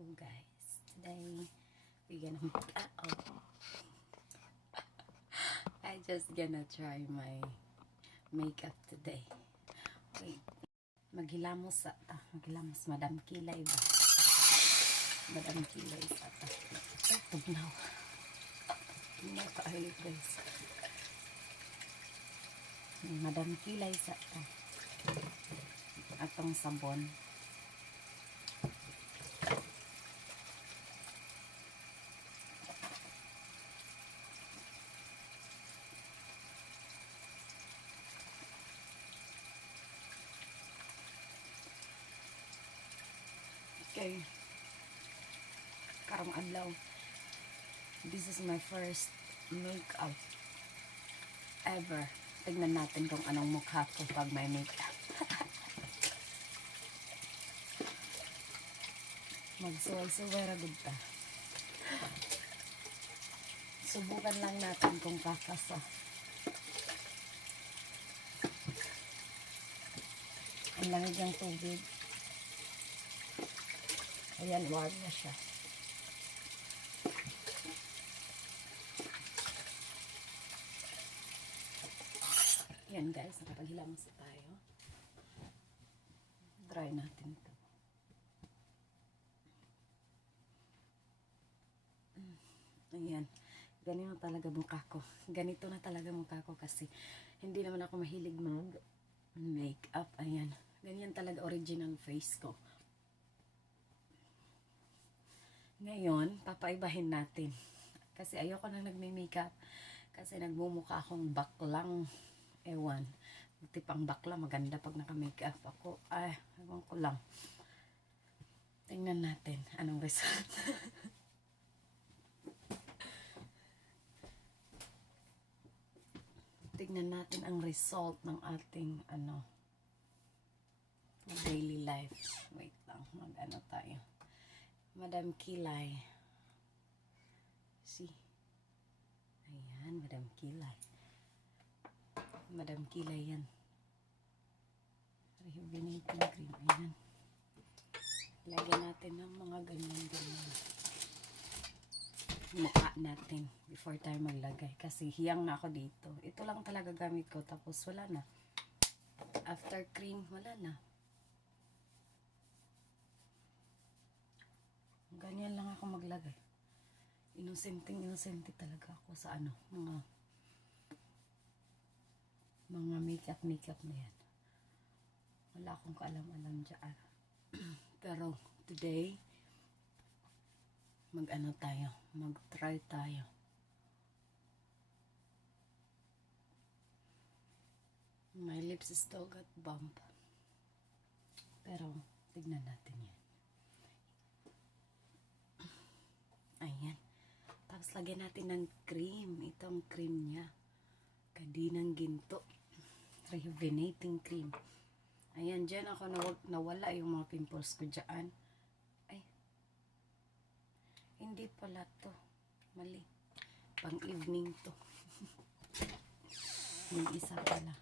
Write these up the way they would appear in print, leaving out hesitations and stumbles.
Guys, today we're gonna I just gonna try my makeup today. Wait, maghilamos Madam Kilay ba? Madam Kilay sa ta. Tugnaw kaayo guys. Madam Kilay sa ta. Atong sabon. Okay, karong adlaw, this is my first makeup ever. Tignan natin kung anong mukha ko pag may makeup. Magsuway-suway ragod ta. Subukan lang natin kung kakasa. Ang lamig ng tubig. Ayan, warm na siya. Ayan guys, nakapaghilamos tayo. Try natin ito. Ayan, ganito talaga mukha ko. Ganito na talaga mukha ko kasi hindi naman ako mahilig mag-makeup. Ayan, ganyan talaga original face ko. Ngayon, papaibahin natin. Kasi ayoko na nagme-makeup. Kasi nagmumukha akong baklang. Ewan. Tipang bakla. Maganda pag naka-makeup ako. Ay, ewan ko lang. Tingnan natin anong result. Tingnan natin ang result ng ating daily life. Wait lang. Mag-ano tayo. Madam Kilay. See? Ayan, Madam Kilay. Madam Kilay yan. Rejuvenating cream. Ayan. Lagyan natin ng mga ganyan-ganyan. Mukha natin before tayo maglagay. Kasi hiyang na ako dito. Ito lang talaga gamit ko. Tapos wala na. After cream, wala na. Ganyan lang ako maglagay. Inosente talaga ako sa mga makeup na yan. Wala akong kaalam-alam dyan. Pero today, mag-try tayo. My lips still got bump. Pero tignan natin yan. Ayan. Tapos lagyan natin ng cream. Itong cream niya. Kadinang ginto. Rejuvenating cream. Ayan. Diyan ako nawala yung mga pimples ko dyan. Ay. Hindi pala to. Mali. Pang evening to. Yung isa pala.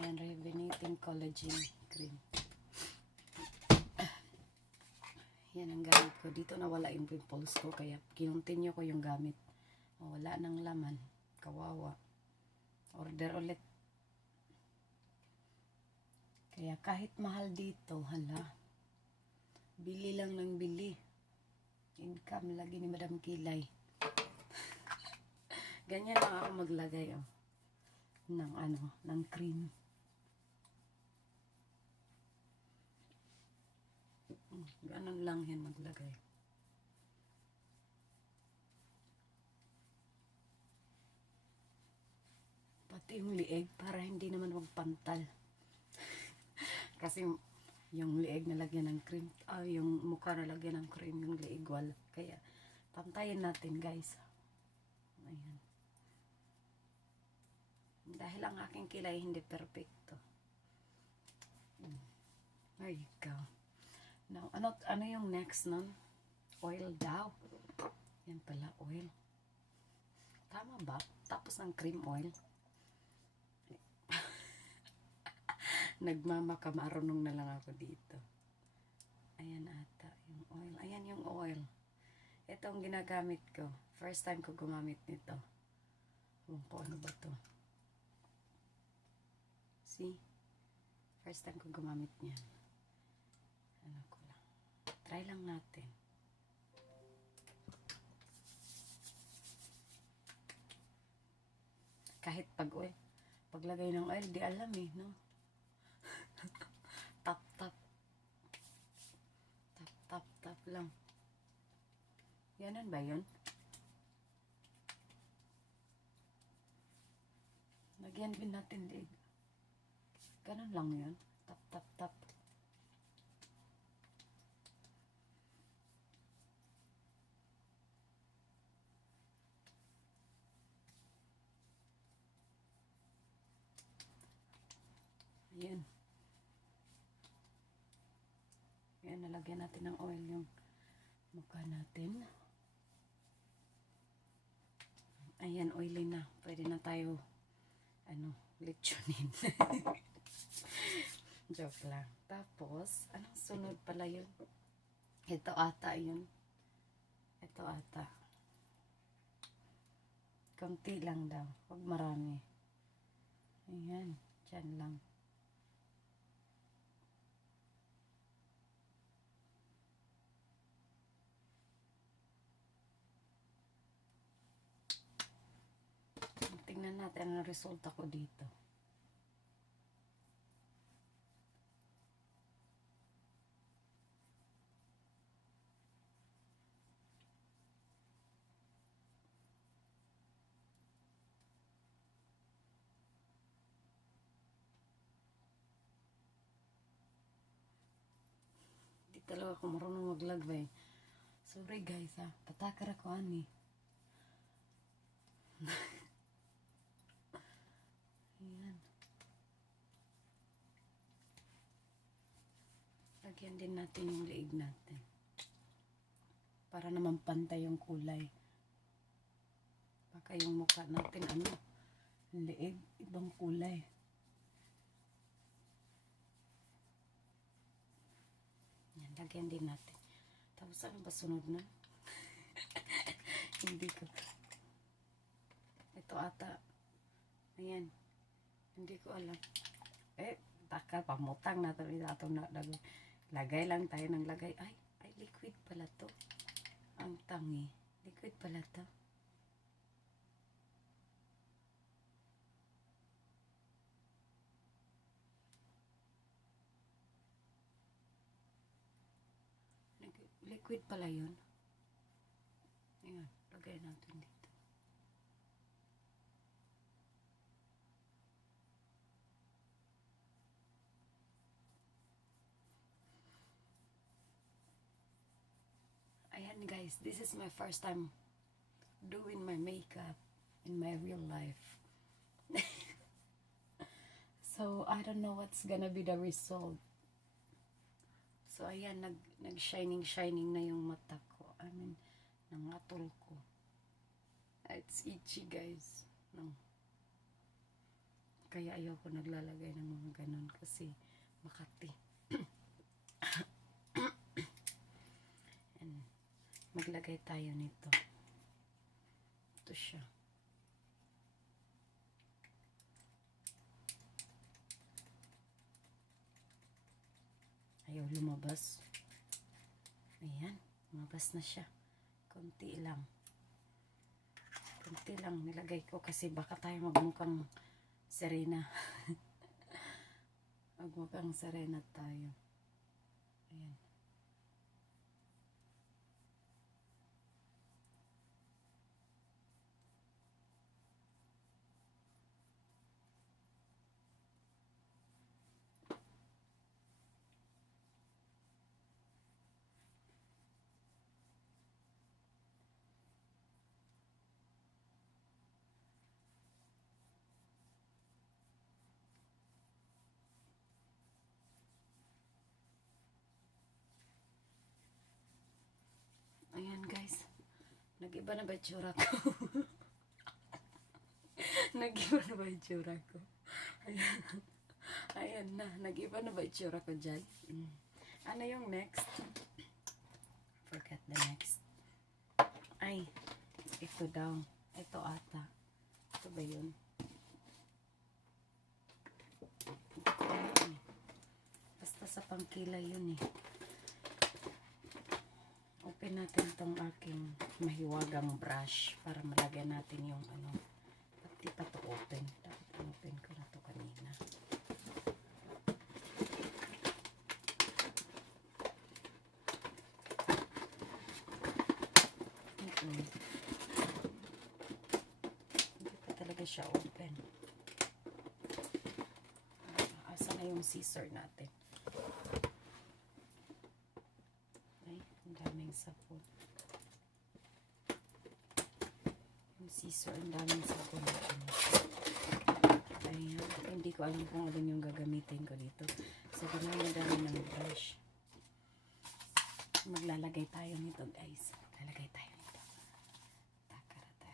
Ayan. Rejuvenating collagen cream. Yan ang gamit ko. Dito nawala yung pimples ko. Kaya kinontinue ko yung gamit. Wala nang laman. Kawawa. Order ulit. Kaya kahit mahal dito, hala. Bili lang ng bili. Income lagi ni Madam Kilay. Ganyan lang ako maglagay ng cream. Ganun lang yan maglagay. Pati yung lieg para hindi naman magpantal. Kasi yung lieg nalagyan ng cream, yung mukha nalagyan ng cream, yung lieg wala. Kaya pantayin natin guys. Ayan. Dahil ang aking kilay hindi perfecto. There you go. Now, ano yung next nun? Oil daw. Yan pala, oil. Tama ba? Tapos ng cream oil. Nagmamakamarunong na lang ako dito. Ayan ata yung oil. Ayan yung oil. Ito ang ginagamit ko. First time ko gumamit nito. Kung ano ba to. See? First time ko gumamit niyan. Ano ko lang. Try lang natin. Kahit pag oil, paglagay ng oil, di alam eh, no? Tap, tap. Tap, tap, tap lang. Ganon ba yun? Lagyan din natin din. Ganon lang yun. Tap, tap, tap. Ayan. Ayan, nalagyan natin ng oil yung mukha natin. Ayan, oily na. Pwede na tayo, lechonin. Joke lang. Tapos, anong sunod pala yun? Ito ata yun. Ito ata. Konti lang daw. Huwag marami. Ayan. Diyan lang. Tingnan natin ang resulta ko dito. Di talaga ako marunong maglagbay. Sorry guys ha. Patakar ako ani. Ayan. Lagyan din natin yung liig natin. Para naman pantay yung kulay. Baka yung mukha natin liig, ibang kulay. Yan, lagyan din natin. Tapos ano ba sunod na? Hindi ko. Ito ata. Ayan. Hindi ko alam. Taka, pamutang na ito. Lagay lang tayo ng lagay. Ay, liquid pala to. Ang tangi. Liquid pala to. Liquid pala yun. Ayan, lagay natin dito. Ayan guys, this is my first time doing my makeup in my real life. So, I don't know what's gonna be the result. So, ayan, nag-shining na yung mata ko. Nangatol ko. It's itchy, guys. No. Kaya ayoko naglalagay ng mga ganun kasi makati. And, maglagay tayo nito. Ito siya. Ayaw lumabas. Ayan, lumabas na siya. Konti lang. Konti lang nilagay ko kasi baka tayo magmukhang Serena. Magmukhang Serena tayo. Ayan. Ayan guys. Nag-iba na ba itsura ko? Nag-iba na ba itsura ko? Ayan. Ayan na. Nag-iba na ba itsura ko dyan? Ano yung next? Forget the next. Ay, ito daw. Ito ata. Ito ba yun? Basta sa pangkilay yun eh. Open natin tong aking mahiwagang brush para malagyan natin yung ano. Pati pa to open. Dapat open ko na to kanina. Hindi pa talaga siya open. Asa na yung scissor natin? Ang daming sapon. Yung scissor, ang daming sapon. Ayan. Hindi ko alam kung alin yung gagamitin ko dito. So, dami ng brush. Maglalagay tayo nito, guys. Maglalagay tayo nito. Takarata.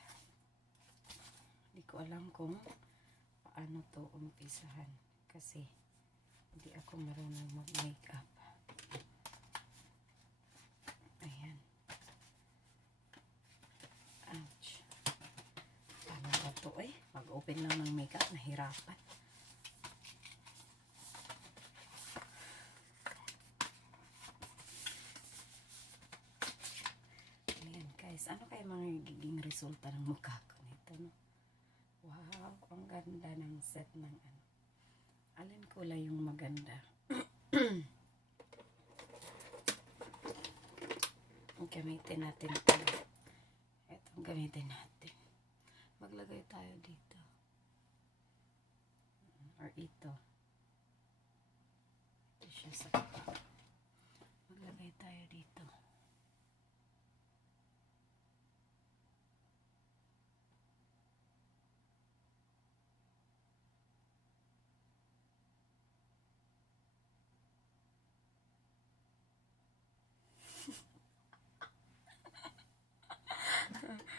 Hindi ko alam kung paano to umpisahan. Kasi, hindi ako marunong mag-makeup. Ayan. Ouch. Paano ba ito eh? Mag-open lang ng makeup. Nahirapan. Ayan guys. Ano kaya magiging resulta ng mukha ko nito? No? Wow. Ang ganda ng set ng ano. Alin kulay yung maganda? Gamitin natin ito. Itong gamitin natin. Maglagay tayo dito. Or ito. Ito siya sa baba. Maglagay tayo dito.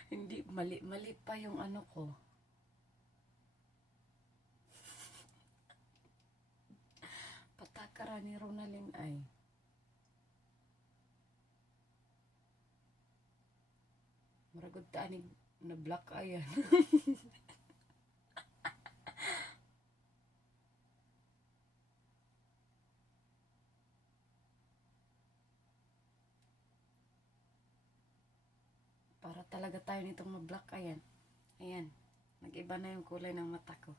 Hindi, mali pa yung ano ko. Patakara ni Ronalyn ay. Maragod taan na black ayan. Para talaga tayo nitong ma-black ayan. Ayan. Nag-iba na yung kulay ng mata ko.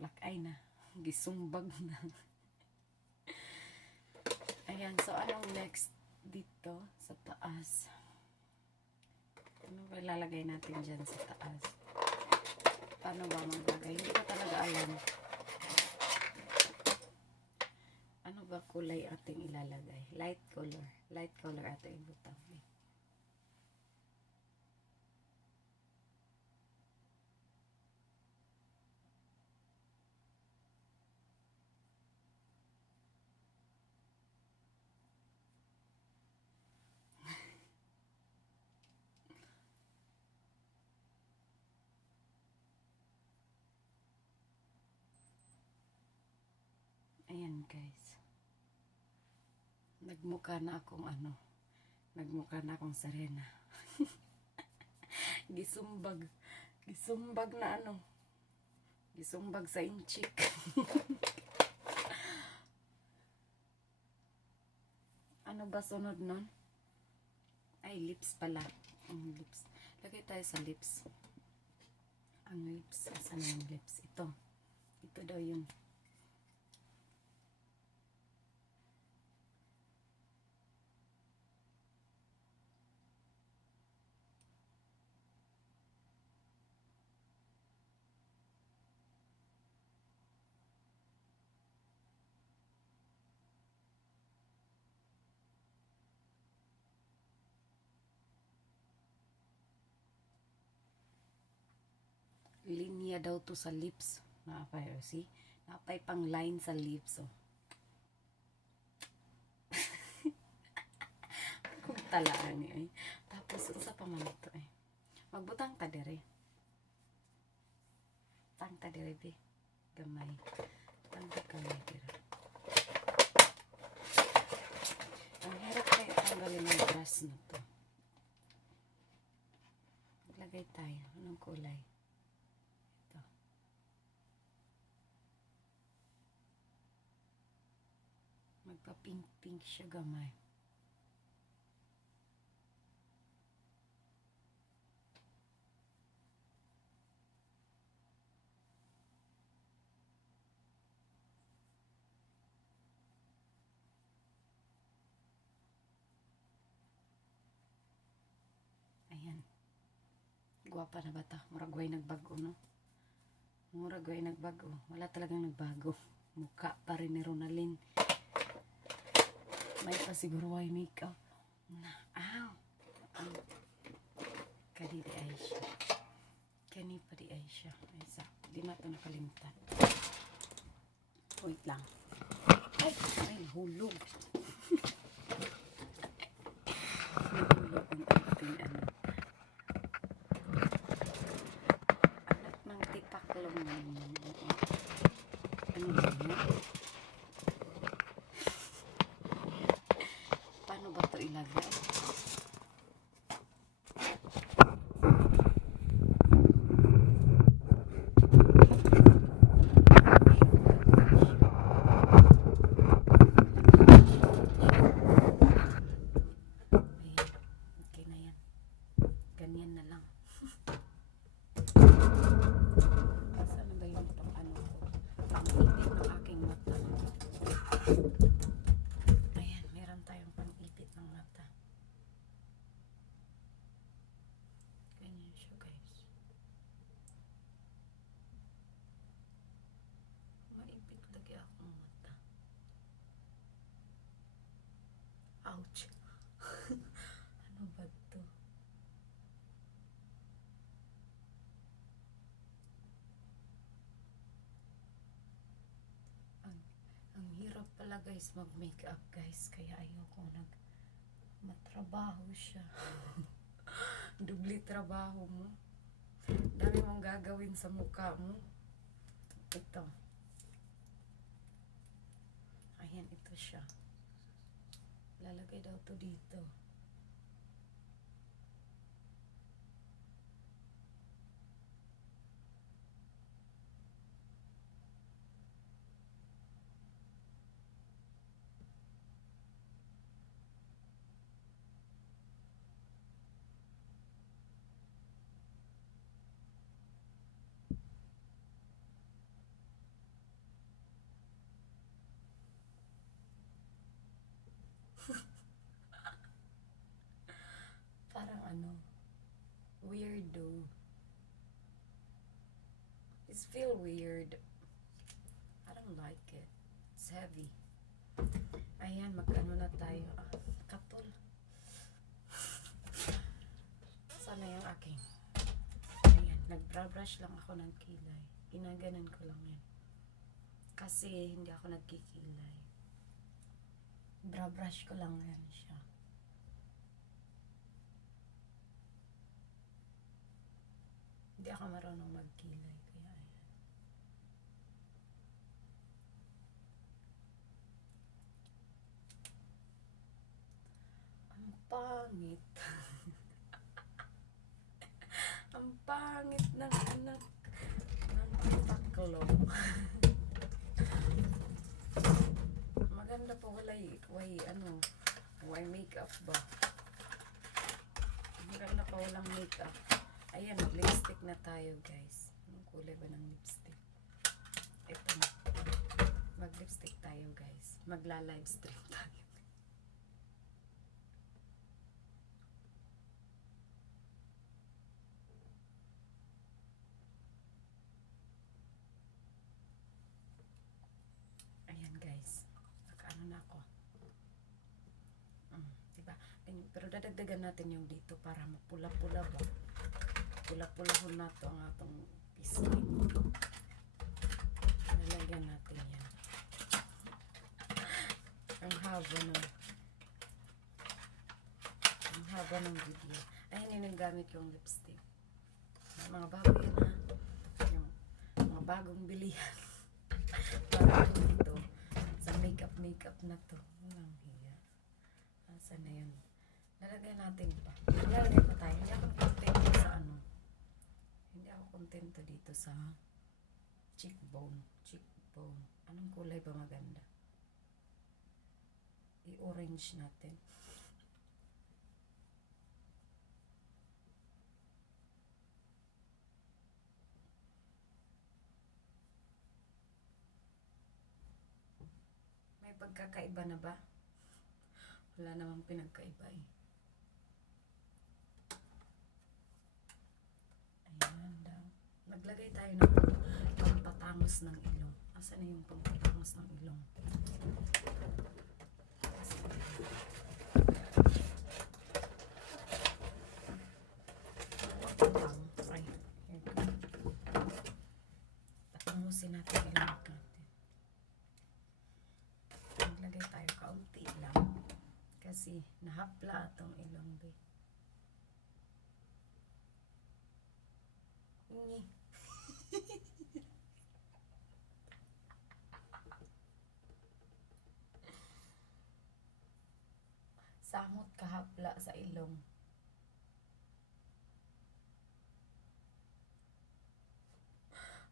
Black eye na. Gisumbag na. Ayan. So, anong next dito sa taas? Ano ba ilalagay natin dyan sa taas? Paano ba maglagay? Hindi ko talaga alam. Ano ba kulay ating ilalagay? Light color. Light color ating ibutang. Ayan guys. Nagmukha na akong ano. Nagmukha na akong Serena. Gisumbag. Gisumbag na ano. Gisumbag sa inchik. Ano ba sunod nun? Ay, lips pala. Lips. Lagay tayo sa lips. Ang lips. Asan na yung lips? Ito. Ito daw yun. Linya daw to sa lips. Napay, see? Napay pang line sa lips, oh. Kung talaan niya, eh. Tapos, sa pa man ito, eh. Magbutang ta dire. Tang ta dire, be. Gamay. Tang ta gamay dire. base na to. Maglagay tayo. Anong kulay? Ito. Magpa-pink-pink siya gamay. Ayan. Guwapa na bata. Muragway nagbago, no? Muragway nagbago. Wala talagang nagbago. Mukha pa rin ni Ronalyn. May pa siguro ay makeup. Ow! Kani di ay siya. Kani pa di ay siya. Isa. Di na ito nakalimutan. Wait lang. Ay, hulog. Nahulog ang ating ano. Anak ng tipaklong. Ano ba yun? Paano ba ito ilagay? Okay na yan. Ganyan na lang. Saan ba yung pang ano ko? Pang-ipit ng aking mata. Ayan, meron tayong pang-ipit ng mata. Ganyan siya, guys. Maipit lagi akong mata. Ouch! Ano ba to? Ang hirap pala guys mag-makeup guys. Kaya ayoko matrabaho siya. Dubli trabaho mo. Dami mong gagawin sa mukha mo. Ito. Ayan, ito siya. Lalagay daw to dito. Parang ano, weirdo. It's feel weird. I don't like it. It's heavy. Ayan, mag-ano na tayo. Katol. Sana yung aking. Ayan, nag-brush lang ako ng kilay. Ginaganan ko lang yan. Kasi hindi ako nagkikilay. Brush ko lang yan siya. Hindi ako marunong magkilay. Kaya ayan. Ang pangit. Ang pangit ng anak ng tipaklong. Maganda po why makeup ba? Maganda pa walang makeup. Ayan, lipstick na tayo guys. Anong kulay ba ng lipstick? Ito na. Mag-lipstick tayo guys. Magla-livestream tayo. Ayan guys. Nakaano na ako. Diba? Pero dadagdagan natin yung dito para mapula-pula ba? Pula-pulahon na to ang atong pisngi. Nalagyan natin yan. Ang haba ng video. Ayan yun ang gamit yung lipstick. Mga bago yun ha. Yung mga bagong bilihan. Para dito sa makeup na to. Walang hiya. Asa na yun? Lalagyan natin pa. Lalagyan pa tayo. Hindi ako kontento sa ano. Hindi ako kontento dito sa cheekbone. Cheekbone. Anong kulay ba maganda? I-orange natin. May pagkakaiba na ba? Wala namang pinagkaiba eh. Ayan daw. Naglagay tayo ng pampatangos ng ilong. Asan na yung pampatangos ng ilong? Ay, patangosin natin ilong natin. Naglagay tayo kaunti lang. Kasi nahapla atong ilong be. Ngi. Samot kahapla sa ilong.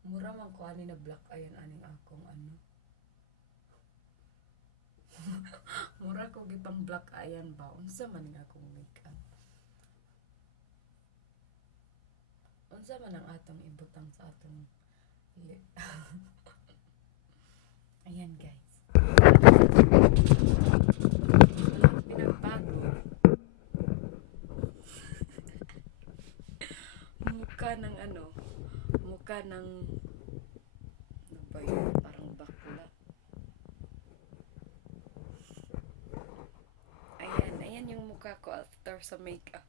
Mura man ko ani na black ayan aning akong ano. Mura ko gipang black ayan ba? Unsa man nga akong makeup? Unsa man ang atong ibutang sa atong lip? Ayan guys. Walang pinagbago. Mukha ng ano? Mukha ng ano ba yun? Parang bakla. Ayan yung mukha ko after sa makeup.